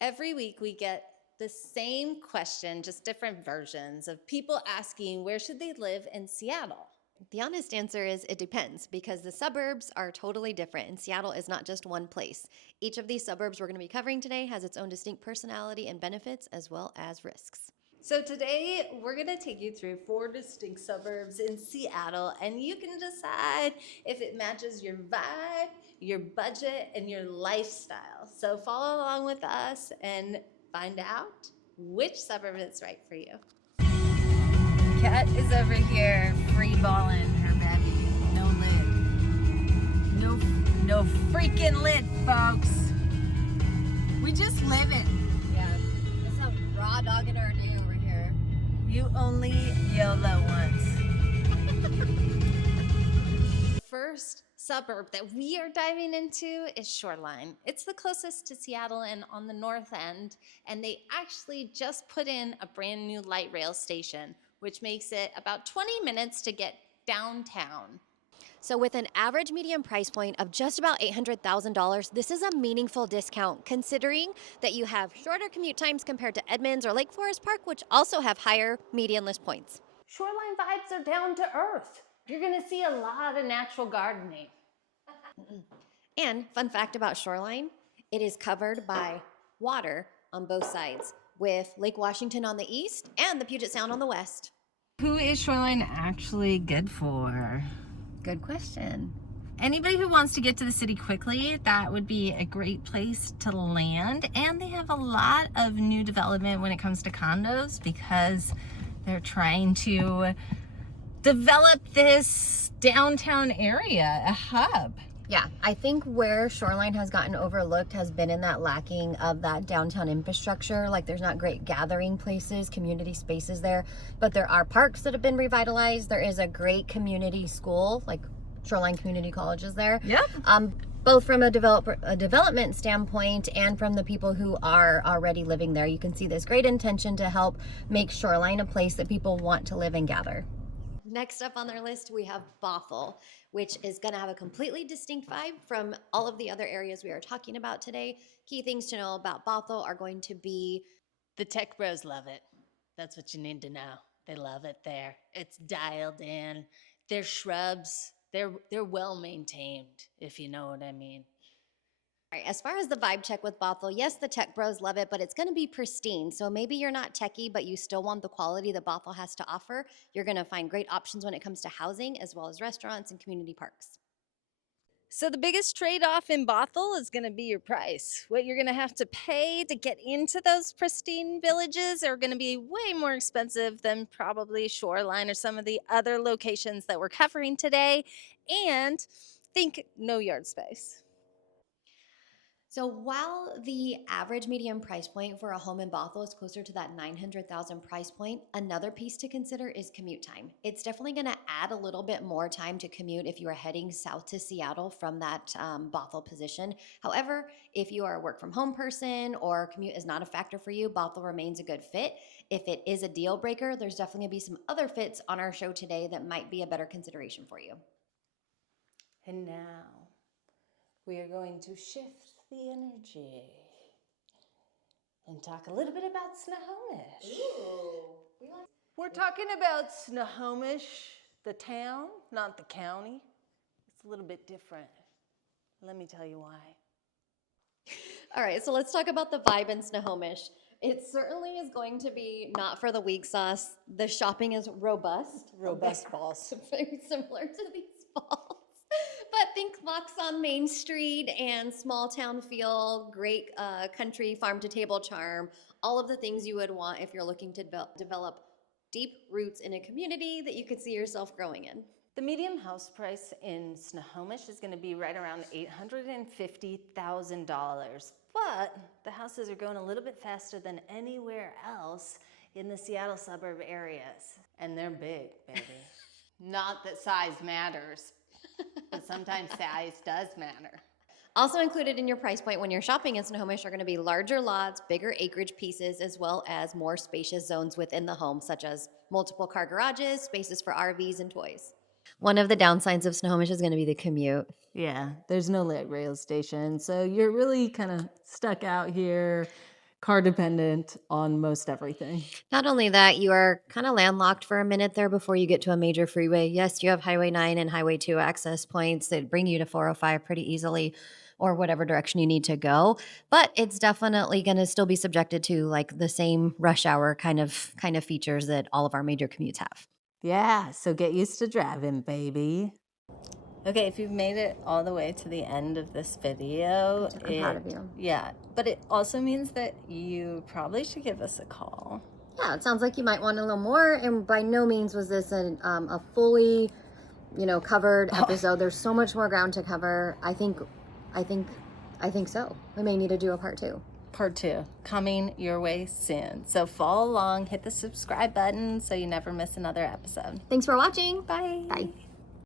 Every week we get the same question, just different versions of people asking where should they live in Seattle? The honest answer is it depends because the suburbs are totally different and Seattle is not just one place. Each of these suburbs we're going to be covering today has its own distinct personality and benefits as well as risks. So today we're going to take you through 4 distinct suburbs in Seattle, and you can decide if it matches your vibe, your budget, and your lifestyle. So follow along with us and find out which suburb is right for you. Kat is over here free balling her baby. No lid. No freaking lid, folks. We just living. Yeah, it's a raw dog in our day over here. You only YOLO once. First suburb that we are diving into is Shoreline. It's the closest to Seattle and on the north end, and they actually just put in a brand new light rail station, which makes it about 20 minutes to get downtown. So with an average median price point of just about $800,000, this is a meaningful discount considering that you have shorter commute times compared to Edmonds or Lake Forest Park, which also have higher median list points. Shoreline vibes are down to earth. You're gonna see a lot of natural gardening. And fun fact about Shoreline, it is covered by water on both sides, with Lake Washington on the east and the Puget Sound on the west. Who is Shoreline actually good for? Good question. Anybody who wants to get to the city quickly, that would be a great place to land. And they have a lot of new development when it comes to condos because they're trying to develop this downtown area, a hub. Yeah, I think where Shoreline has gotten overlooked has been in that lacking of that downtown infrastructure. Like there's not great gathering places, community spaces there, but there are parks that have been revitalized. There is a great community school, like Shoreline Community College is there. Yep. Both from a development standpoint and from the people who are already living there. You can see this great intention to help make Shoreline a place that people want to live and gather. Next up on their list, we have Bothell, which is going to have a completely distinct vibe from all of the other areas we are talking about today. Key things to know about Bothell are going to be The tech bros love it. That's what you need to know. They love it there. It's dialed in. Their shrubs, they're well maintained, if you know what I mean. All right, as far as the vibe check with Bothell, yes, the tech bros love it, but it's going to be pristine. So maybe you're not techie, but you still want the quality that Bothell has to offer. You're going to find great options when it comes to housing, as well as restaurants and community parks. So the biggest trade-off in Bothell is going to be your price. What you're going to have to pay to get into those pristine villages are going to be way more expensive than probably Shoreline or some of the other locations that we're covering today. And think no yard space. So while the average median price point for a home in Bothell is closer to that $900,000 price point, another piece to consider is commute time. It's definitely going to add a little bit more time to commute if you are heading south to Seattle from that Bothell position. However, if you are a work from home person or commute is not a factor for you, Bothell remains a good fit. If it is a deal breaker, there's definitely going to be some other fits on our show today that might be a better consideration for you. And now we are going to shift the energy and talk a little bit about Snohomish. We're talking about Snohomish, the town, not the county. It's a little bit different. Let me tell you why. All right, so let's talk about the vibe in Snohomish. It certainly is going to be not for the weak sauce. The shopping is robust. Robust balls. Very similar to these balls. But think walks on Main Street and small town feel, great country farm to table charm, all of the things you would want if you're looking to develop deep roots in a community that you could see yourself growing in. The median house price in Snohomish is going to be right around $850,000. But the houses are going a little bit faster than anywhere else in the Seattle suburb areas. And they're big, baby. Not that size matters, but sometimes size does matter. Also included in your price point when you're shopping in Snohomish are going to be larger lots, bigger acreage pieces, as well as more spacious zones within the home, such as multiple car garages, spaces for RVs and toys. One of the downsides of Snohomish is going to be the commute. Yeah, there's no lit rail station, so you're really kind of stuck out here car dependent on most everything. Not only that, you are kind of landlocked for a minute there before you get to a major freeway. Yes, you have Highway 9 and Highway 2 access points that bring you to 405 pretty easily or whatever direction you need to go, but it's definitely going to still be subjected to like the same rush hour kind of features that all of our major commutes have. Yeah, so get used to driving, baby. Okay, if you've made it all the way to the end of this video, I'm proud of you. Yeah, but it also means that you probably should give us a call. Yeah, it sounds like you might want a little more, and by no means was this a fully, covered episode. There's so much more ground to cover. I think so. We may need to do a part 2. Part 2 coming your way soon. So follow along, hit the subscribe button so you never miss another episode. Thanks for watching. Bye. Bye.